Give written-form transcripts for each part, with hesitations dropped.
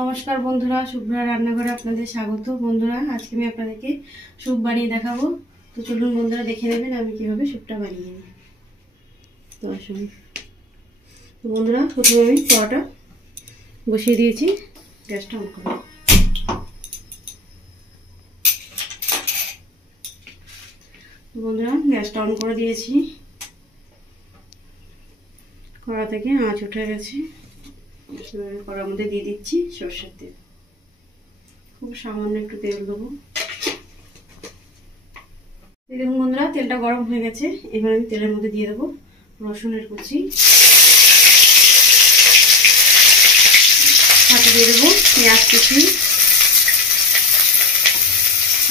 নমস্কার বন্ধুরা, শুভ্রা রান্নাঘরে আপনাদের স্বাগত। বন্ধুরা, আজকে আমি আপনাদেরকে স্যুপ বানিয়ে দেখাবো। তো চলুন বন্ধুরা, দেখে নেবেন আমি কিভাবে স্যুপটা বানিয়ে নিই। তো আসুন। তো বন্ধুরা, প্রথমে আমি কড়াটা বসিয়ে দিয়েছি, গ্যাসটা অন করব। বন্ধুরা, গ্যাসটা অন করে দিয়েছি। কড়া থেকে আঁচ উঠে গেছে। কড়ার মধ্যে দিয়ে দিচ্ছি সরষের তেল। খুব সামান্য একটু তেল দেবো। দেখুন বন্ধুরা, তেলটা গরম হয়ে গেছে। এবার আমি তেলের মধ্যে দিয়ে দেবো রসুনের কুচি, সাথে দিয়ে দেবো পেঁয়াজ কুচি,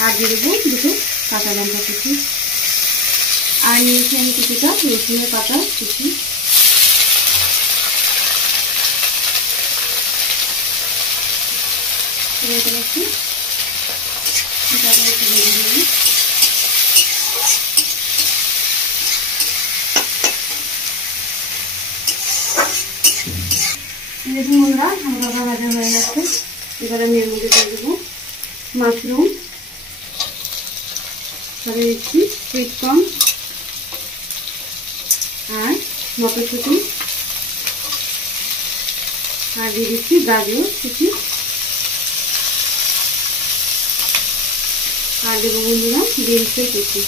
আর দিয়ে দেবো দুটো কাঁচা লঙ্কা কুচি, আর নিয়েছি আমি কিছুটা রসুনের পাতা কুচি। দেখুন বন্ধুরা, হালকা ভাজা হয়ে গেছে। এবার আমি এর মধ্যে দিয়ে দেবো মাশরুম, তারপরে দিচ্ছি সুইট কর্ন আর মটরশুঁটি, আর দিয়ে দিচ্ছি গাজর কুচি, আর দেবো বন্ধুরা বিনসের কুচি।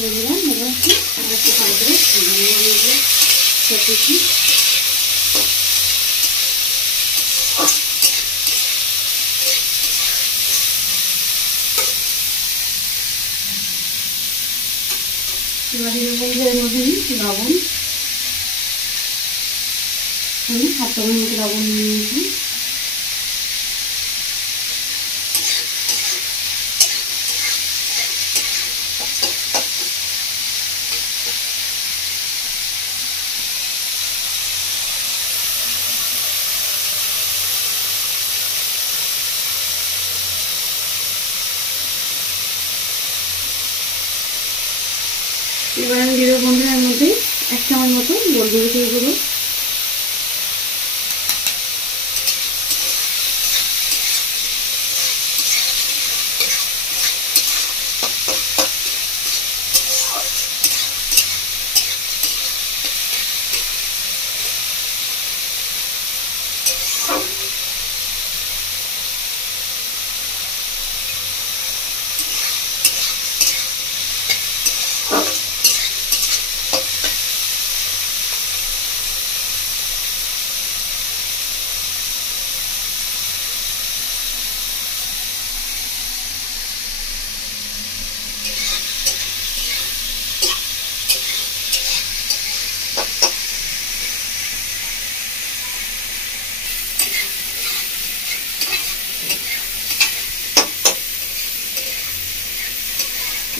বন্ধুরা, এবার একটু ভালো করে সব কিছু এবার এর মধ্যে লবণ, আমি 7 চামচ মতো লবণ নিয়েছি। এবার আমি দিয়ে দেবো বন্ধুরা এর মধ্যে 1 চামচ মতো গোলমরিচের গুঁড়ো,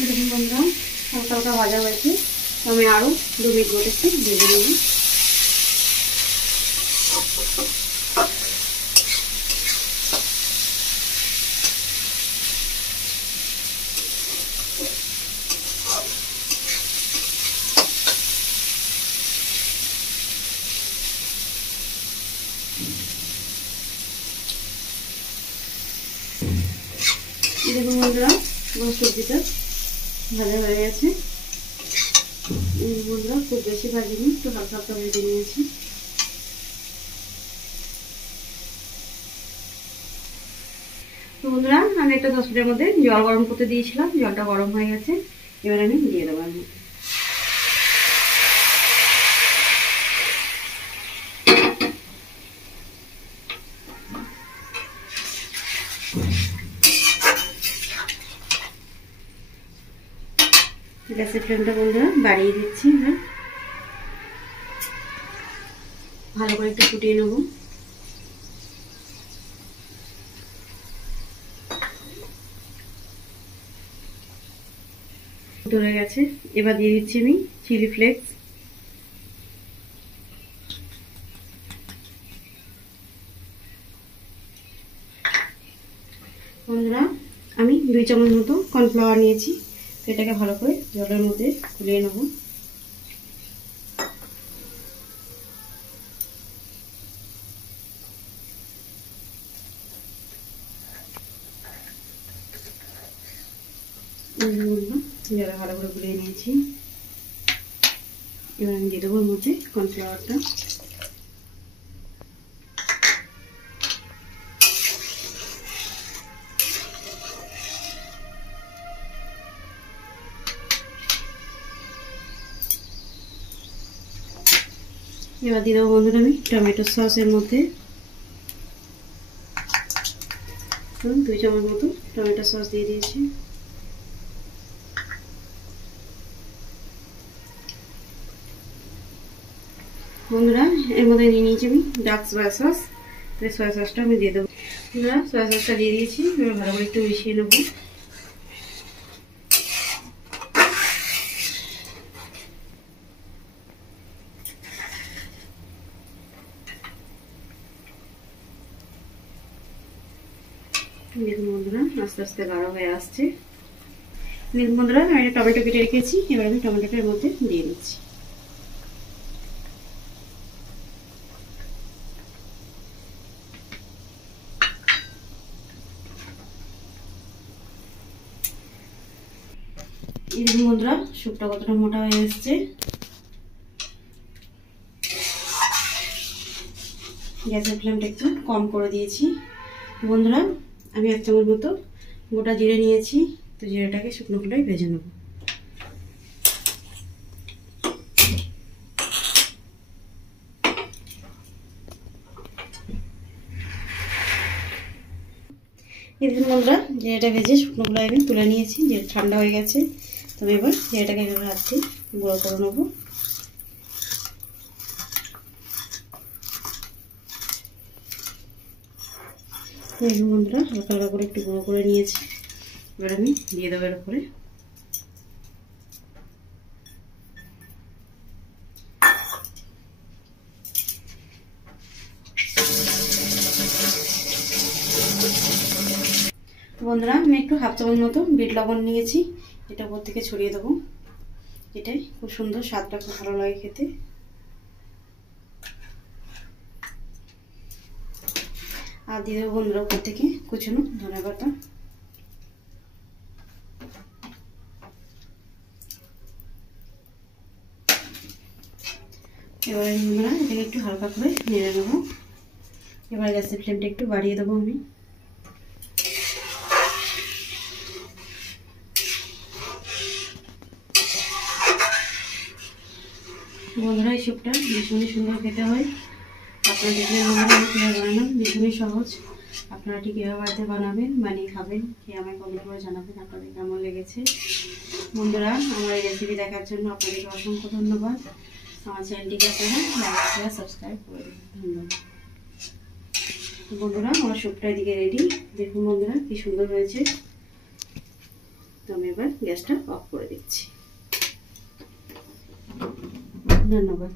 দেখুন বন্ধুরা, হালকা হালকা ভাজা হয়েছে। আমি আরও 2 মিনিট মতো ভেজে নেব। দেখুন বন্ধুরা, আমার সবজিটা ভাজা হয়ে গেছে। বন্ধুরা, খুব বেশি ভাজিনি, একটু হালকা হালকা ভেজে নিয়েছি। তো বন্ধুরা, আমি একটা 10 মিনিটের মধ্যে জল গরম করতে দিয়েছিলাম। জলটা গরম হয়ে গেছে। এবার আমি দিয়ে দেবো এর মধ্যে। গ্যাসের ফ্লেমটা বন্ধুরা বাড়িয়ে দিচ্ছি। ভালো করে একটু ফুটিয়ে নেব। ধরে গেছে। এবার দিয়ে দিচ্ছি আমি চিলি ফ্লেক্স, বন্ধুরা আমি 2 চামচ মতো কর্নফ্লাওয়ার নিয়েছি, এটাকে ভালো করে জলের মধ্যে গুলিয়ে নেব। জলে ভালো করে গুলিয়ে নিয়েছি। এবার আমি দিয়ে দেবো এর মধ্যে কর্নফ্লাওয়ারটা। এবার দিয়ে দেবো বন্ধুরা আমি টমেটো সসের মধ্যে 2 চামচ মতো টমেটো সস দিয়ে দিয়েছি। বন্ধুরা এর মধ্যে নিয়ে নিয়েছি আমি ডার্ক সয়া সস। সয়া সসটা আমি দিয়ে দেবো। বন্ধুরা সয়া সসটা দিয়ে দিয়েছি। এবার ভালো করে একটু মিশিয়ে নেব। দেখুন বন্ধুরা আস্তে আস্তে গাঢ় হয়ে আসছে। দেখুন বন্ধুরা আমি একটা টমেটো কেটে রেখেছি। এবার আমি টমেটোটার মধ্যে দিয়ে দিচ্ছি। এই দেখুন বন্ধুরা স্যুপটা কতটা মোটা হয়ে এসছে। গ্যাসের ফ্লেমটা একটু কম করে দিয়েছি। বন্ধুরা আমি 1 চামচ মতো গোটা জিরে নিয়েছি। তো জিরেটাকে শুকনো খোলায় ভেজে নেব। এই দেখুন বন্ধুরা জিরেটা ভেজে শুকনো খোলায় আমি তুলে নিয়েছি। যে ঠান্ডা হয়ে গেছে। তবে এবার জিরেটাকে এভাবে হাতে গুঁড়ো করে নেবো। দেখুন বন্ধুরা হালকা হালকা করে একটু গুঁড়ো করে নিয়েছি। এবার আমি দিয়ে দেবো এর উপরে। বন্ধুরা আমি একটু 1/2 চামচ মতো বিট লবণ নিয়েছি। এটা উপর থেকে ছড়িয়ে দেবো। এটাই খুব সুন্দর, স্বাদটা খুব ভালো লাগে খেতে। আর দিয়ে দেবো বন্ধুরা উপর থেকে কুচনো ধনেপাতা। এবারে বন্ধুরা এটাকে একটু হালকা করে নেড়ে নেবো। এবার গ্যাসের ফ্লেমটা একটু বাড়িয়ে দেবো আমি। বন্ধুরা এই স্যুপটা ভীষণই সুন্দর খেতে হয়। আপনারা দেখলে বন্ধুরা আমি কীভাবে বানালাম, ভীষণই সহজ। আপনারা ঠিক এভাবে বাড়িতে বানাবেন, বানিয়ে খাবেন, খেয়ে আমায় কমেন্ট করে জানাবেন আপনাদের কেমন লেগেছে। বন্ধুরা আমার এই রেসিপি দেখার জন্য আপনাদেরকে অসংখ্য ধন্যবাদ। আমার চ্যানেলটিকে আপনারা লাইক শেয়ার সাবস্ক্রাইব করে দেবেন। ধন্যবাদ। বন্ধুরা আমার স্যুপটা এদিকে রেডি। দেখুন বন্ধুরা কি সুন্দর হয়েছে। তো আমি এবার গ্যাসটা অফ করে দিচ্ছি। ধন্যবাদ।